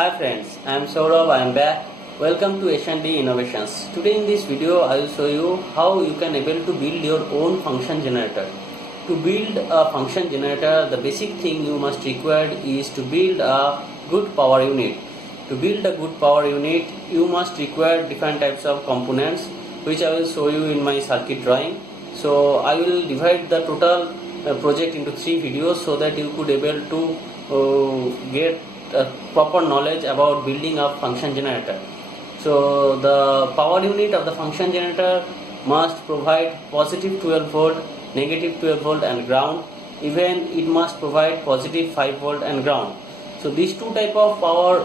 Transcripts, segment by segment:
Hi friends, I am Saurabh. I am back. Welcome to S&D Innovations. Today in this video I will show you how you can able to build your own function generator. To build a function generator, the basic thing you must require is to build a good power unit. To build a good power unit, you must require different types of components, which I will show you in my circuit drawing. So I will divide the total project into 3 videos so that you could able to get proper knowledge about building a function generator. So the power unit of the function generator must provide positive 12 volt, negative 12 volt and ground. Even it must provide positive 5 volt and ground. So these two type of power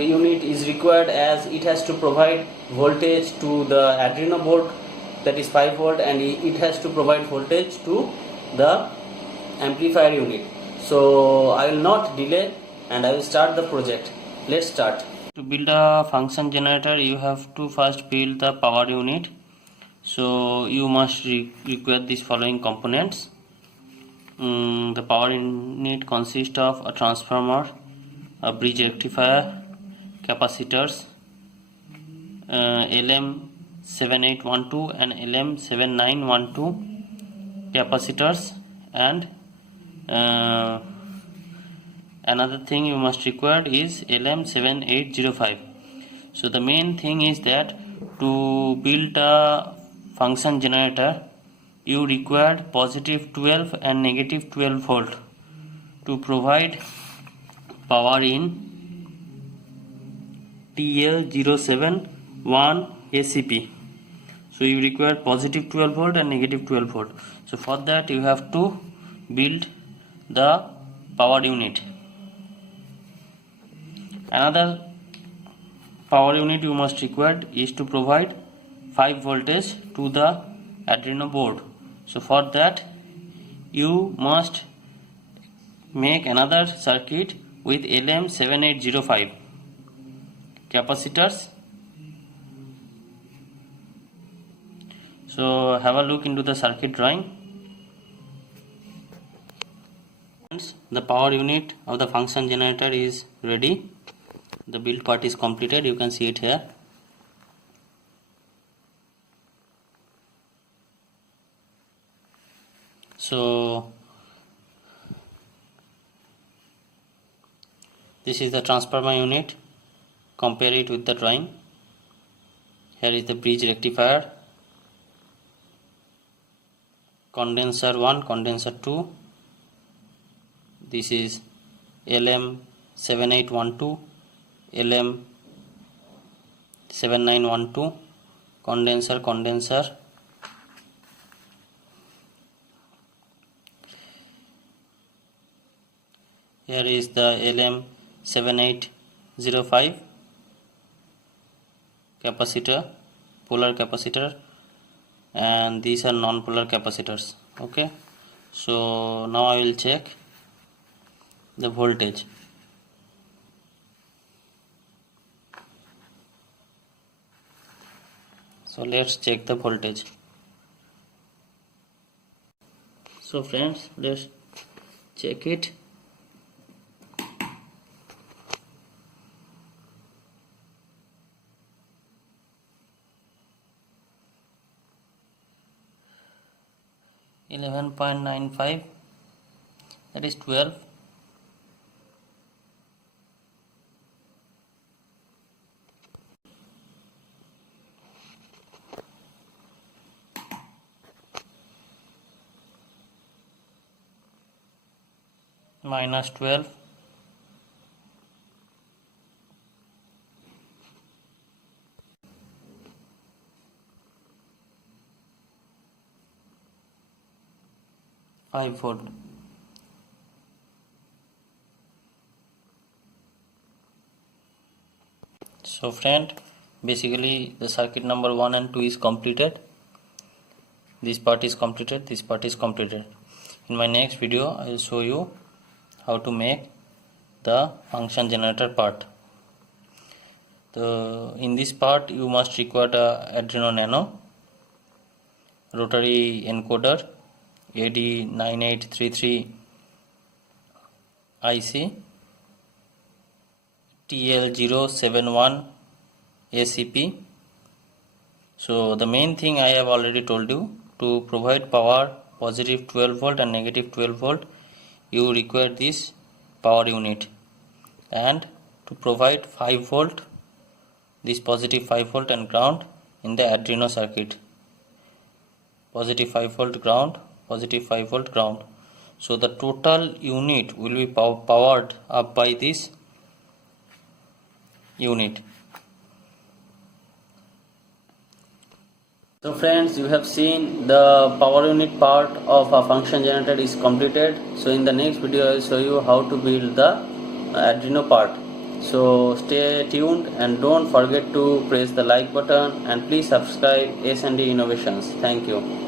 unit is required, as it has to provide voltage to the Arduino board, that is 5 volt, and it has to provide voltage to the amplifier unit. So I will not delay and I will start the project. Let's start. To build a function generator, you have to first build the power unit. So you must require these following components. The power unit consists of a transformer, a bridge rectifier, capacitors, LM7812 and LM7912 capacitors, and another thing you must require is LM7805. So the main thing is that to build a function generator, you require positive 12 and negative 12 volt to provide power in TL071 ACP. So you require positive 12 volt and negative 12 volt. So for that you have to build the power unit. Another power unit you must require is to provide 5 voltage to the Arduino board. So for that you must make another circuit with LM7805 capacitors. So have a look into the circuit drawing. The power unit of the function generator is ready. The build part is completed. You can see it here. So this is the transformer unit. Compare it with the drawing. Here is the bridge rectifier, condenser 1, condenser 2. This is LM7812, LM7912, condenser. Here is the LM7805 capacitor, polar capacitor, and these are non-polar capacitors. Okay, so now I will check the voltage. So let's check the voltage. So friends, let's check it. -11.95, that is 12. -12. -5 volt. So friend, basically the circuit number 1 and 2 is completed. This part is completed, this part is completed. In my next video I will show you how to make the function generator part. In this part you must require the Arduino Nano, rotary encoder, AD9833 IC, TL071 ACP. So the main thing I have already told you, to provide power positive 12 volt and negative 12 volt, you require this power unit, and to provide 5 volt, this positive 5 volt and ground in the Arduino circuit, positive 5 volt ground, positive 5 volt ground. So the total unit will be powered up by this unit. So friends, you have seen the power unit part of a function generator is completed. So in the next video I will show you how to build the Arduino part. So stay tuned and don't forget to press the like button, and please subscribe S&D Innovations. Thank you.